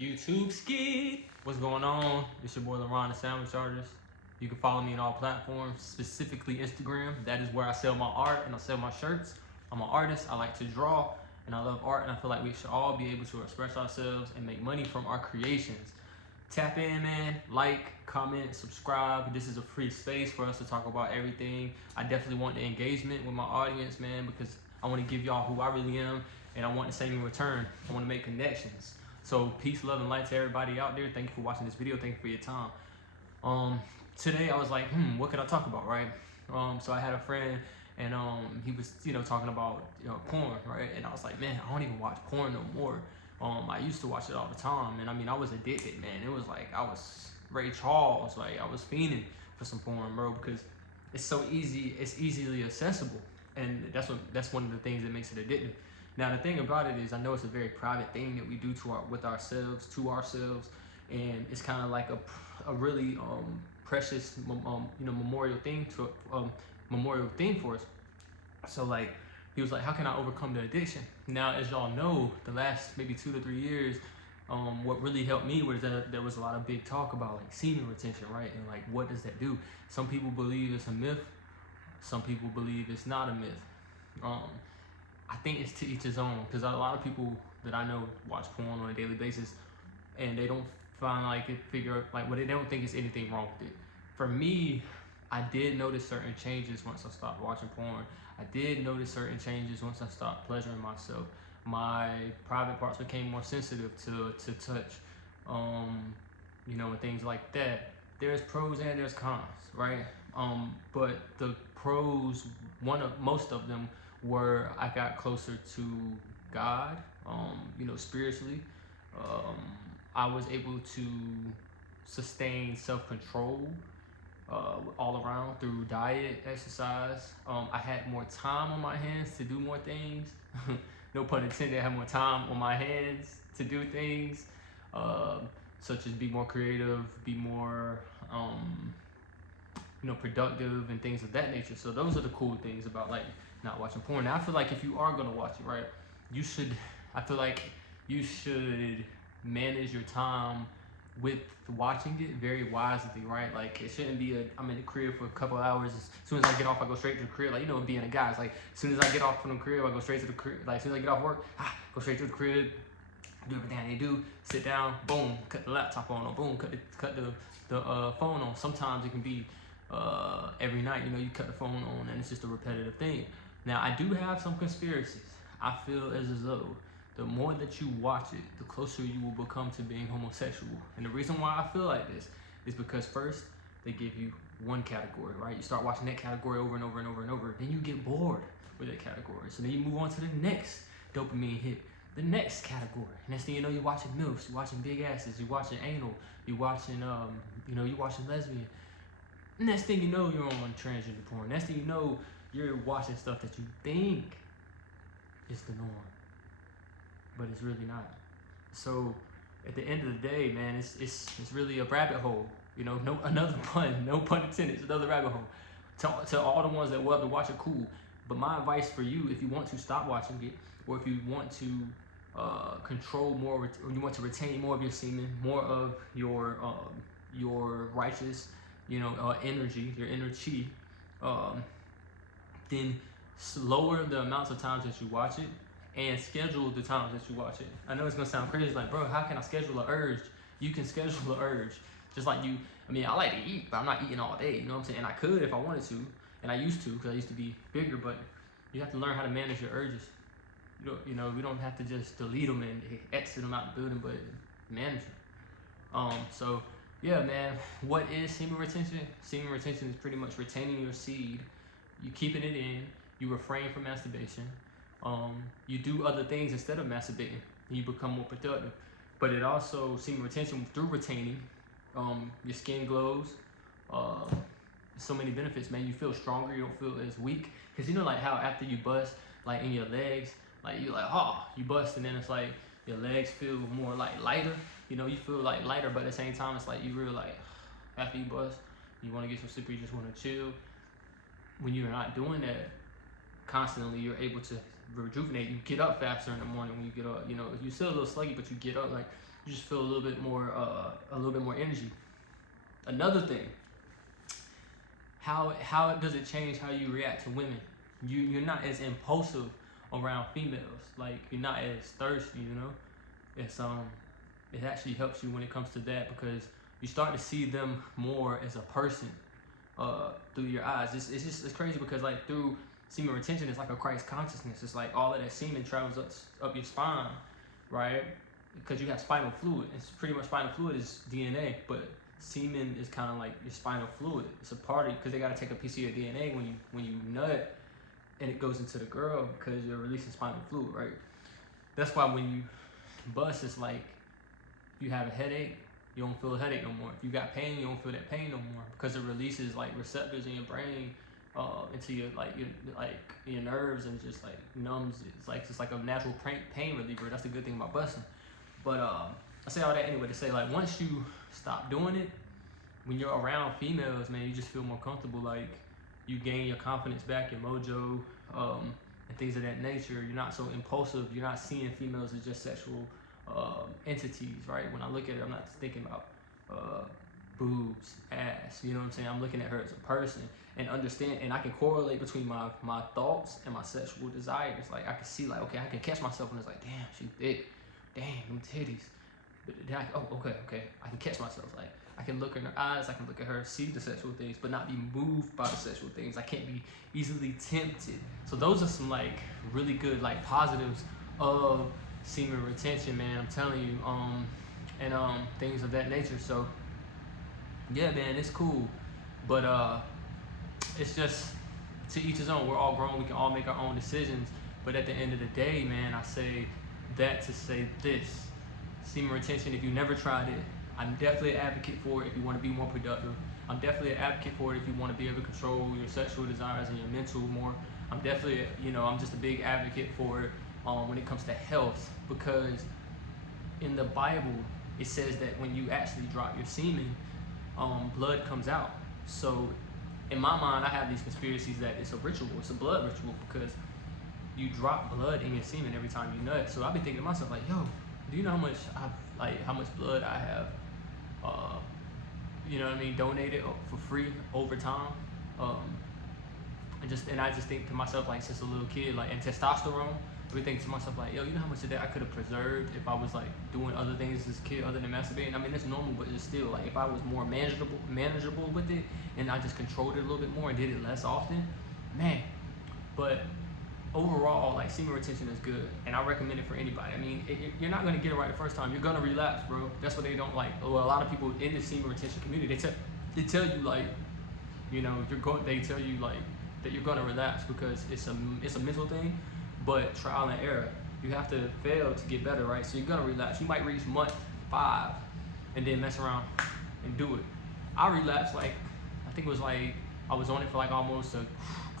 YouTube ski. What's going on? It's your boy LaronTheSandwichArtist. You can follow me on all platforms, specifically Instagram. That is where I sell my art and I sell my shirts. I'm an artist. I like to draw and I love art, and I feel like we should all be able to express ourselves and make money from our creations. Tap in, man. Like, comment, subscribe. This is a free space for us to talk about everything. I definitely want the engagement with my audience, man, because I want to give y'all who I really am, and I want the same in return. I want to make connections. So peace, love, and light to everybody out there. Thank you for watching this video. Thank you for your time. Today I was like, what could I talk about, right? So I had a friend, and he was, talking about porn, right? And I was like, man, I don't even watch porn no more. I used to watch it all the time, and I mean, I was addicted, man. It was like I was Ray Charles, like I was fiending for some porn, bro, because it's so easy, it's easily accessible, and that's one of the things that makes it addictive. Now the thing about it is, I know it's a very private thing that we do to ourselves, and it's kind of like a really precious memorial thing for us. So like, he was like, how can I overcome the addiction? Now, as y'all know, the last maybe 2 to 3 years, what really helped me was that there was a lot of big talk about like semen retention, right? And like, what does that do? Some people believe it's a myth. Some people believe it's not a myth. I think it's to each his own, because a lot of people that I know watch porn on a daily basis, and they don't find like they don't think it's anything wrong with it. For me, I did notice certain changes once I stopped watching porn. I did notice certain changes once I stopped pleasuring myself. My private parts became more sensitive to touch, and things like that. There's pros and there's cons, right? But the pros, most of them were I got closer to God, spiritually. I was able to sustain self-control all around through diet, exercise. I had more time on my hands to do more things. No pun intended, I had more time on my hands to do things, such as be more creative, be more productive, and things of that nature. So those are the cool things about like not watching porn. Now I feel like if you are gonna watch it, right, I feel like you should manage your time with watching it very wisely, right? Like, it shouldn't be I'm in the crib for a couple hours. As soon as I get off, I go straight to the crib. Like, being a guy, it's like, as soon as I get off from the crib, I go straight to the crib. Like, as soon as I get off work, go straight to the crib, do everything I need to do, sit down, boom, cut the laptop on, or boom, cut the phone on. Sometimes it can be every night, you cut the phone on, and it's just a repetitive thing. Now, I do have some conspiracies. I feel as though the more that you watch it, the closer you will become to being homosexual. And the reason why I feel like this is because first, they give you one category, right? You start watching that category over and over and over and over. Then you get bored with that category. So then you move on to the next dopamine hit, the next category. Next thing you know, you're watching MILFs, you're watching big asses, you're watching anal, you're watching, you're watching lesbian. Next thing you know, you're on transgender porn. Next thing you know, you're watching stuff that you think is the norm, but it's really not. So at the end of the day, man, it's really a rabbit hole. No pun intended, it's another rabbit hole. To all the ones that love to watch it, cool. But my advice for you, if you want to stop watching it, or if you want to control more, or you want to retain more of your semen, more of your righteous, energy, your inner chi, then lower the amounts of times that you watch it, and schedule the times that you watch it. I know it's gonna sound crazy, like, bro, how can I schedule an urge? You can schedule an urge. Just like I like to eat, but I'm not eating all day, you know what I'm saying? And I could if I wanted to, and I used to, because I used to be bigger, but you have to learn how to manage your urges. We don't have to just delete them and exit them out the building, but manage them. So yeah, man, what is semen retention? Semen retention is pretty much retaining your seed. You keeping it in, you refrain from masturbation, you do other things instead of masturbating, and you become more productive. But it also, semen retention, through retaining, your skin glows, so many benefits, man. You feel stronger, you don't feel as weak. Because like how after you bust, like in your legs, like you like, you bust, and then it's like your legs feel more like lighter. You feel like lighter, but at the same time, it's like you really like, after you bust, you want to get some sleep, or you just want to chill. When you're not doing that constantly, you're able to rejuvenate. You get up faster in the morning when you get up. You're still a little sluggy, but you get up. Like, You just feel a little bit more energy. Another thing, how does it change how you react to women? You're not as impulsive around females. Like, you're not as thirsty, you know. It actually helps you when it comes to that, because you start to see them more as a person through your eyes. It's crazy, because like through semen retention, it's like a Christ consciousness. It's like all of that semen travels up your spine, right? Because you have spinal fluid. It's pretty much, spinal fluid is DNA, but semen is kind of like your spinal fluid. It's a part of, because they got to take a piece of your DNA when you nut, and it goes into the girl because you're releasing spinal fluid, right? That's why when you bust, it's like you have a headache, you don't feel a headache no more. If you got pain, you don't feel that pain no more, because it releases like receptors in your brain into your nerves, and just like numbs it. It's just like a natural pain reliever. That's the good thing about busting. But I say all that anyway to say, like, once you stop doing it, when you're around females, man, you just feel more comfortable. Like, you gain your confidence back, your mojo, and things of that nature. You're not so impulsive. You're not seeing females as just sexual entities, right? When I look at her, I'm not thinking about boobs, ass, you know what I'm saying? I'm looking at her as a person, and understand, and I can correlate between my thoughts and my sexual desires. Like, I can see, like, okay, I can catch myself when it's like, damn, she thick, damn, them titties. But then okay, I can catch myself. Like, I can look in her eyes, I can look at her, see the sexual things, but not be moved by the sexual things. I can't be easily tempted. So those are some like really good like positives of semen retention, man. I'm telling you, and things of that nature. So yeah, man, it's cool, but it's just to each his own. We're all grown. We can all make our own decisions. But at the end of the day, man, I say that to say this: semen retention, if you never tried it, I'm definitely an advocate for it if you want to be more productive. I'm definitely an advocate for it if you want to be able to control your sexual desires and your mental more. I'm definitely, I'm just a big advocate for it when it comes to health, because in the Bible, it says that when you actually drop your semen, blood comes out. So in my mind, I have these conspiracies that it's a ritual, it's a blood ritual, because you drop blood in your semen every time you nut. So I've been thinking to myself, like, yo, do you know how much blood I have, donated for free over time? And I just think to myself, like, since a little kid, like, and testosterone, I would think to myself, like, yo, you know how much of that I could have preserved if I was like doing other things as a kid other than masturbating? I mean, it's normal, but it's still like, if I was more manageable with it, and I just controlled it a little bit more and did it less often, man. But overall, like, semen retention is good, and I recommend it for anybody. I mean, you're not gonna get it right the first time. You're gonna relapse, bro. That's what they don't like. Well, a lot of people in the semen retention community, they tell you, like, they tell you like that you're gonna relapse, because it's a mental thing, but trial and error. You have to fail to get better, right? So you're gonna relapse. You might reach month 5 and then mess around and do it. I relapsed, like, I think it was like, I was on it for like almost a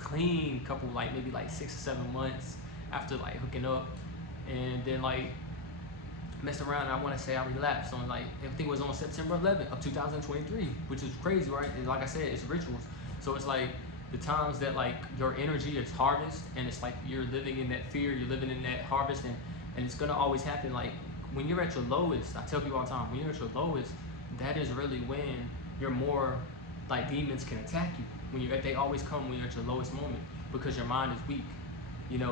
clean couple, like maybe like 6 or 7 months after like hooking up, and then like messed around, and I want to say I relapsed on, like, I think it was on September 11th of 2023, which is crazy, right? And like I said, it's rituals. So it's like the times that like your energy is harvest, and it's like you're living in that fear, you're living in that harvest, and it's gonna always happen. Like, when you're at your lowest, I tell people all the time, when you're at your lowest, that is really when you're more, like, demons can attack you. They always come when you're at your lowest moment, because your mind is weak,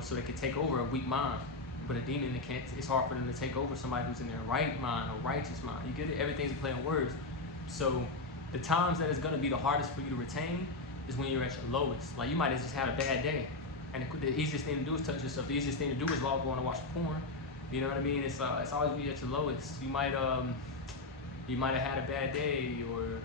so it can take over a weak mind. But a demon, it's hard for them to take over somebody who's in their right mind or righteous mind. You get it? Everything's a play on words. So the times that it's gonna be the hardest for you to retain is when you're at your lowest. Like, you might have just had a bad day, and the easiest thing to do is touch yourself. The easiest thing to do is log on and watch porn. You know what I mean? It's always when you're at your lowest. You might have had a bad day, or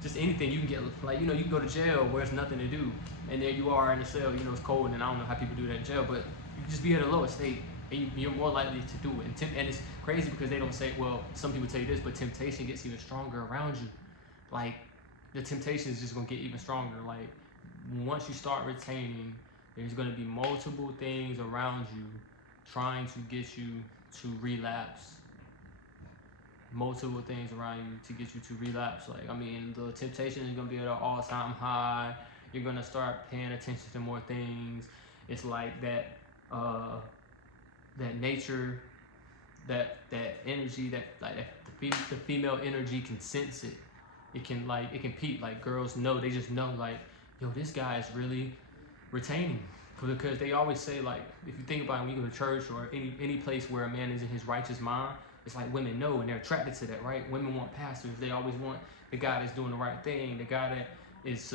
just anything. You can get, like, you can go to jail where there's nothing to do, and there you are in a cell, it's cold, and I don't know how people do that in jail, but you can just be at a lower state, and you're more likely to do it. And it's crazy, because they don't say, well, some people tell you this, but temptation gets even stronger around you. Like, the temptation is just gonna get even stronger. Like, once you start retaining, there's gonna be multiple things around you trying to get you to relapse. Multiple things around you to get you to relapse. Like, I mean, the temptation is gonna be at an all-time high. You're gonna start paying attention to more things. It's like that nature that energy, that like the female energy can sense it. It can peep. Like girls know, they just know like, yo, this guy is really retaining. Because they always say, like, if you think about it, when you go to church or any place where a man is in his righteous mind, it's like women know and they're attracted to that, right? Women want pastors. They always want the guy that's doing the right thing, the guy that is